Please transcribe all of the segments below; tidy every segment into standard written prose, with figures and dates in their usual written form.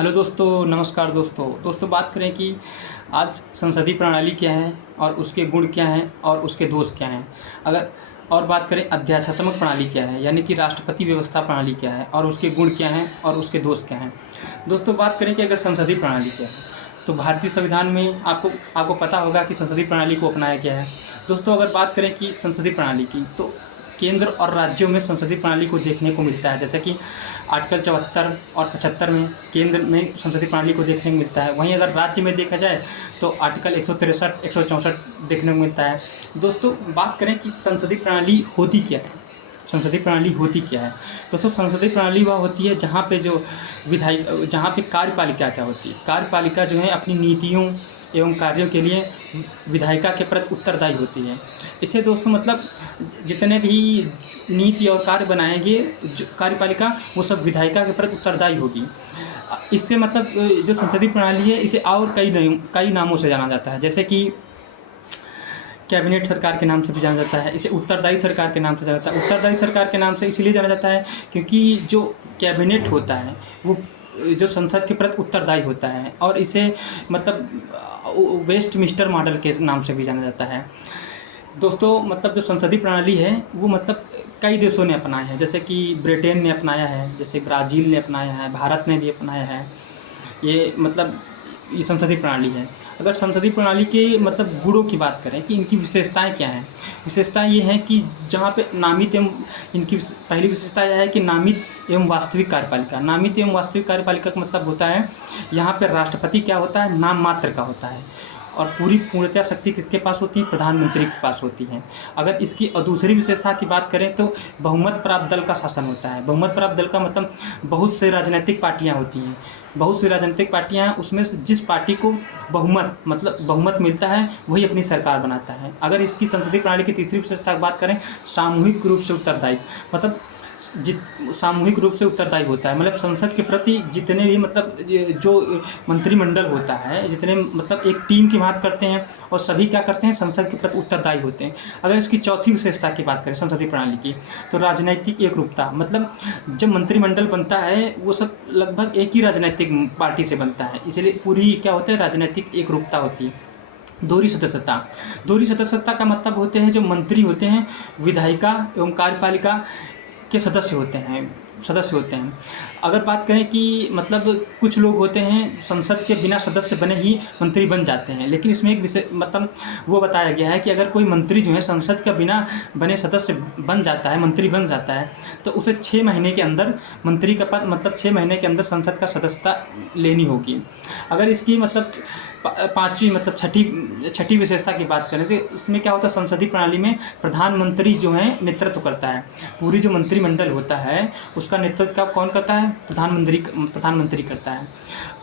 Hello दोस्तों, नमस्कार दोस्तों बात करें कि आज संसदीय प्रणाली क्या है और उसके गुण क्या हैं और उसके दोष क्या हैं। अगर और बात करें अध्यात्मक प्रणाली क्या है, यानी कि राष्ट्रपति व्यवस्था प्रणाली क्या है और उसके गुण क्या हैं और उसके दोष क्या हैं। दोस्तों बात करें कि अगर संसदीय प्रणाली क्या है, तो भारतीय संविधान में आपको पता होगा कि संसदीय प्रणाली को अपनाया गया है। दोस्तों अगर बात करें कि संसदीय प्रणाली की, तो केंद्र और राज्यों में संसदीय प्रणाली को देखने को मिलता है। जैसे कि आर्टिकल 74 और 75 में केंद्र में संसदीय प्रणाली को देखने को मिलता है। वहीं अगर राज्य में देखा जाए तो आर्टिकल 163, 164 देखने को मिलता है। दोस्तों बात करें कि संसदीय प्रणाली होती क्या है। संसदीय प्रणाली होती क्या है दोस्तों? संसदीय प्रणाली वह होती है जहाँ पे कार्यपालिका क्या होती है। कार्यपालिका जो है अपनी नीतियों एवं कार्यों के लिए विधायिका के प्रति उत्तरदायी होती है। इसे दोस्तों मतलब जितने भी नीति और कार्य बनाएंगे जो कार्यपालिका, वो सब विधायिका के प्रति उत्तरदायी होगी। इससे मतलब जो संसदीय प्रणाली है इसे और कई नामों से जाना जाता है। जैसे कि कैबिनेट सरकार के नाम से भी जाना जाता है। इसे उत्तरदायी सरकार के नाम से जाना जाता है। उत्तरदायी सरकार के नाम से इसलिए जाना जाता है क्योंकि जो कैबिनेट होता है वो जो संसद के प्रति उत्तरदायी होता है, और इसे मतलब वेस्टमिंस्टर मॉडल के नाम से भी जाना जाता है। दोस्तों मतलब जो संसदीय प्रणाली है वो मतलब कई देशों ने अपनाया है। जैसे कि ब्रिटेन ने अपनाया है, जैसे ब्राज़ील ने अपनाया है, भारत ने भी अपनाया है। ये मतलब ये संसदीय प्रणाली है। अगर संसदीय प्रणाली के मतलब गुणों की बात करें कि इनकी विशेषताएं क्या हैं, विशेषताएं ये हैं कि जहाँ पे नामित एवं इनकी पहली विशेषता यह है कि नामित एवं वास्तविक कार्यपालिका। नामित एवं वास्तविक कार्यपालिका का मतलब होता है यहाँ पे राष्ट्रपति क्या होता है, नाम मात्र का होता है, और पूरी पूर्णतः शक्ति किसके पास होती है, प्रधानमंत्री के पास होती है। अगर इसकी दूसरी विशेषता की बात करें तो बहुमत प्राप्त दल का शासन होता है। बहुमत प्राप्त दल का मतलब बहुत से राजनीतिक पार्टियां होती हैं। बहुत सी राजनीतिक पार्टियां हैं, उसमें से जिस पार्टी को बहुमत मिलता है वही अपनी सरकार बनाता है। अगर इसकी संसदीय प्रणाली की तीसरी विशेषता की बात करें, सामूहिक रूप से उत्तरदायित्व, मतलब सामूहिक रूप से उत्तरदायी होता है। मतलब संसद के प्रति जितने भी मतलब जो मंत्रिमंडल होता है, जितने मतलब एक टीम की बात करते हैं और सभी क्या करते हैं, संसद के प्रति उत्तरदायी होते हैं। अगर इसकी चौथी विशेषता की बात करें संसदीय प्रणाली की, तो राजनीतिक एकरूपता, मतलब जब मंत्रिमंडल बनता है वो सब लगभग एक ही राजनीतिक पार्टी से बनता है, इसलिए पूरी क्या होता है, राजनीतिक एकरूपता होती है। दोहरी सदस्यता का मतलब होते हैं जो मंत्री होते हैं विधायिका एवं कार्यपालिका के सदस्य होते हैं। अगर बात करें कि मतलब कुछ लोग होते हैं संसद के बिना सदस्य बने ही मंत्री बन जाते हैं, लेकिन इसमें एक विशेष मतलब वो बताया गया है कि अगर कोई मंत्री जो है संसद का बिना बने सदस्य बन जाता है, मंत्री बन जाता है, तो उसे 6 महीने के अंदर मंत्री का पद मतलब 6 महीने के अंदर संसद का सदस्यता लेनी होगी। अगर इसकी मतलब पाँचवीं मतलब छठी विशेषता की बात करें तो उसमें क्या होता है, संसदीय प्रणाली में प्रधानमंत्री जो है नेतृत्व करता है। पूरी जो मंत्रिमंडल होता है उसका नेतृत्व कौन करता है, प्रधानमंत्री करता है।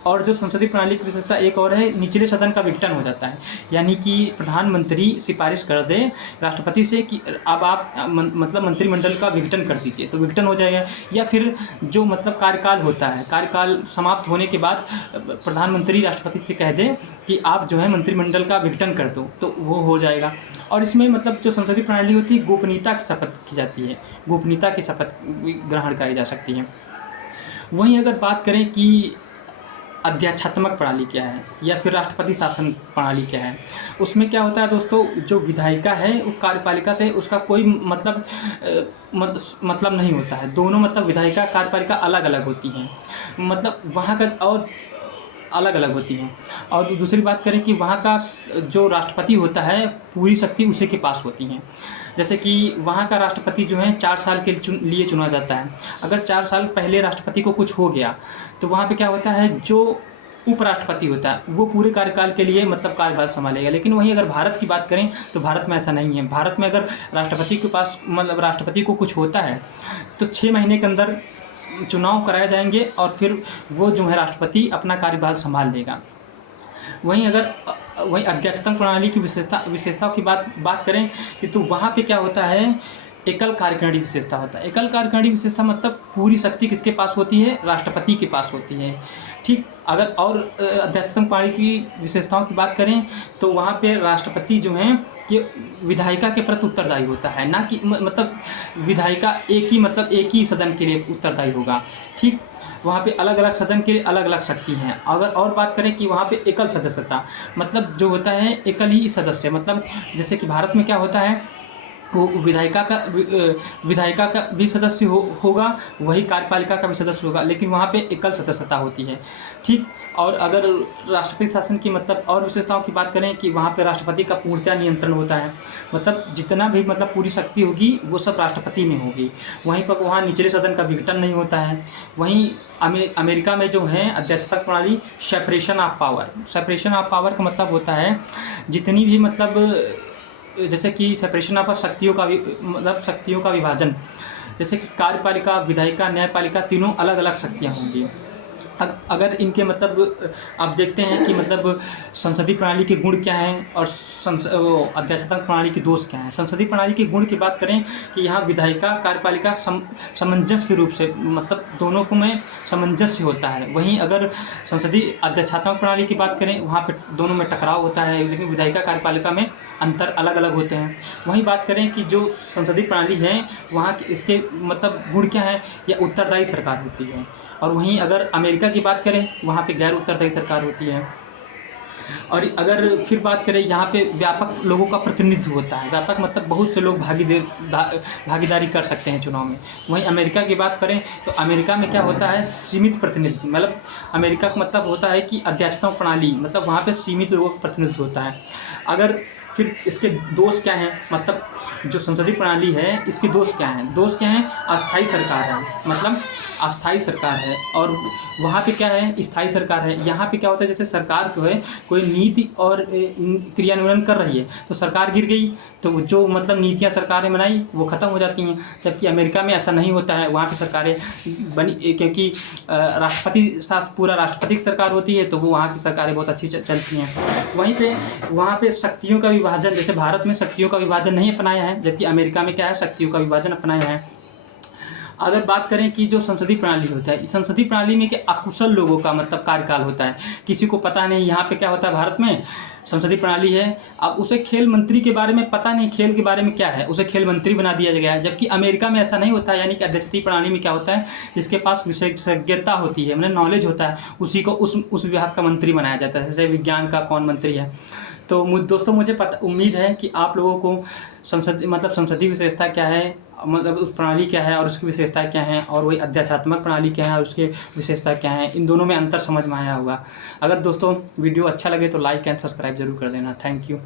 और जो संसदीय प्रणाली की विशेषता एक और है, निचले सदन का विघटन हो जाता है। यानी कि प्रधानमंत्री सिफारिश कर दे राष्ट्रपति से कि अब आप मतलब मंत्रिमंडल का विघटन कर दीजिए, तो विघटन हो जाएगा। या फिर जो मतलब कार्यकाल होता है, कार्यकाल समाप्त होने के बाद प्रधानमंत्री राष्ट्रपति से कह दे कि आप जो है मंत्रिमंडल का विघटन कर दो, तो वो हो जाएगा। और इसमें मतलब जो संसदीय प्रणाली होती है गोपनीयता की शपथ की जाती है, गोपनीयता की शपथ ग्रहण करी जा सकती है। वहीं अगर बात करें कि अध्यात्मक प्रणाली क्या है या फिर राष्ट्रपति शासन प्रणाली क्या है, उसमें क्या होता है दोस्तों, जो विधायिका है वो कार्यपालिका से उसका कोई मतलब नहीं होता है। दोनों मतलब विधायिका कार्यपालिका अलग अलग होती हैं, मतलब वहाँ का और अलग अलग होती हैं। और दूसरी बात करें कि वहाँ का जो राष्ट्रपति होता है पूरी शक्ति उसी के पास होती हैं। जैसे कि वहाँ का राष्ट्रपति जो है 4 साल के लिए चुना जाता है। अगर 4 साल पहले राष्ट्रपति को कुछ हो गया तो वहाँ पे क्या होता है, जो उपराष्ट्रपति होता है वो पूरे कार्यकाल के लिए मतलब कार्यभार संभालेगा। लेकिन वहीं अगर भारत की बात करें तो भारत में ऐसा नहीं है। भारत में अगर राष्ट्रपति के पास मतलब राष्ट्रपति को कुछ होता है तो 6 महीने के अंदर चुनाव कराए जाएंगे और फिर वो जो है राष्ट्रपति अपना कार्यभार संभाल लेगा। वहीं अध्यक्षतंत्र प्रणाली की विशेषताओं की बात करें कि तो वहाँ पे क्या होता है, एकल कार्यकारिणी विशेषता होता है। एकल कार्यकारिणी विशेषता मतलब पूरी शक्ति किसके पास होती है, राष्ट्रपति के पास होती है। ठीक, अगर और अध्यक्षतंत्र प्रणाली की विशेषताओं की बात करें तो वहाँ पे राष्ट्रपति जो हैं कि विधायिका के प्रति उत्तरदायी होता है, ना कि मतलब विधायिका एक ही सदन के लिए उत्तरदायी होगा। ठीक, वहाँ पे अलग अलग सदन के अलग अलग शक्ति हैं। अगर और बात करें कि वहाँ पे एकल सदस्यता, मतलब जो होता है एकल ही सदस्य, मतलब जैसे कि भारत में क्या होता है, वो विधायिका का भी सदस्य होगा, वही कार्यपालिका का भी सदस्य होगा, लेकिन वहाँ पे एकल सदस्यता होती है। ठीक। और अगर राष्ट्रपति शासन की मतलब और विशेषताओं की बात करें कि वहाँ पे राष्ट्रपति का पूर्णतः नियंत्रण होता है, मतलब जितना भी मतलब पूरी शक्ति होगी वो सब राष्ट्रपति में होगी। वहीं पर वहाँ निचले सदन का विघटन नहीं होता है। वहीं अमेरिका में जो है अध्यक्षता प्रणाली सेपरेशन ऑफ पावर का मतलब होता है जितनी भी मतलब जैसे कि सेपरेशन ऑफ शक्तियों का भी मतलब शक्तियों का विभाजन, जैसे कि कार्यपालिका, विधायिका, न्यायपालिका तीनों अलग अलग शक्तियाँ होंगी। अगर इनके मतलब आप देखते हैं कि मतलब संसदीय प्रणाली के गुण क्या हैं और अध्यक्षता प्रणाली के दोष क्या हैं। संसदीय प्रणाली के गुण की बात करें कि यहाँ विधायिका कार्यपालिका सामंजस्य रूप से मतलब दोनों को में सामंजस्य होता है। वहीं अगर संसदीय अध्यक्षात्मक प्रणाली की बात करें वहाँ पे दोनों में टकराव होता है, लेकिन विधायिका कार्यपालिका में अंतर अलग अलग होते हैं। वहीं बात करें कि जो संसदीय प्रणाली है वहाँ इसके मतलब गुण क्या है, या उत्तरदायी सरकार होती है। और वहीं अगर अमेरिका की बात करें वहाँ पे गैर उत्तरदायी सरकार होती है। और अगर फिर बात करें यहाँ पे व्यापक लोगों का प्रतिनिधित्व होता है। व्यापक मतलब बहुत से लोग भागीदारी कर सकते हैं चुनाव में। वहीं अमेरिका की बात करें तो अमेरिका में क्या होता है, सीमित प्रतिनिधित्व, मतलब अमेरिका का मतलब होता है कि अध्यक्षता प्रणाली, मतलब वहाँ पे सीमित लोगों का प्रतिनिधित्व होता है। अगर फिर इसके दोष क्या हैं, मतलब जो संसदीय प्रणाली है इसके दोष क्या हैं? दोष क्या हैं? अस्थायी सरकार है, मतलब अस्थायी सरकार है। और वहाँ पे क्या है, स्थायी सरकार है। यहाँ पे क्या होता है, जैसे सरकार जो है कोई नीति और क्रियान्वयन कर रही है तो सरकार गिर गई तो जो मतलब नीतियाँ सरकार ने बनाई वो ख़त्म हो जाती हैं। जबकि अमेरिका में ऐसा नहीं होता है, वहाँ पे सरकारें बनी क्योंकि पूरा राष्ट्रपति सरकार होती है तो वो वहाँ की सरकारें बहुत अच्छी चलती हैं। वहीं पे वहाँ पे शक्तियों का विभाजन, जैसे भारत में शक्तियों का विभाजन नहीं अपनाया है, जबकि अमेरिका में क्या है, शक्तियों का विभाजन अपनाया है। अगर बात करें कि जो संसदीय प्रणाली होता है, इस संसदीय प्रणाली में कि अकुशल लोगों का मतलब कार्यकाल होता है, किसी को पता नहीं यहाँ पे क्या होता है। भारत में संसदीय प्रणाली है, अब उसे खेल मंत्री के बारे में पता नहीं, खेल के बारे में क्या है, उसे खेल मंत्री बना दिया गया है। जबकि अमेरिका में ऐसा नहीं होता है। यानी कि अध्यक्षीय प्रणाली में क्या होता है, जिसके पास विशेषज्ञता होती है, मतलब नॉलेज होता है, उसी को उस विभाग का मंत्री बनाया जाता है। जैसे विज्ञान का कौन मंत्री है। तो दोस्तों मुझे उम्मीद है कि आप लोगों को संसदीय विशेषता क्या है, मतलब उस प्रणाली क्या है और उसकी विशेषताएं क्या हैं, और वही अध्यक्षात्मक प्रणाली क्या है और उसकी विशेषता क्या है, इन दोनों में अंतर समझ में आया होगा। अगर दोस्तों वीडियो अच्छा लगे तो लाइक एंड सब्सक्राइब जरूर कर देना। Thank you.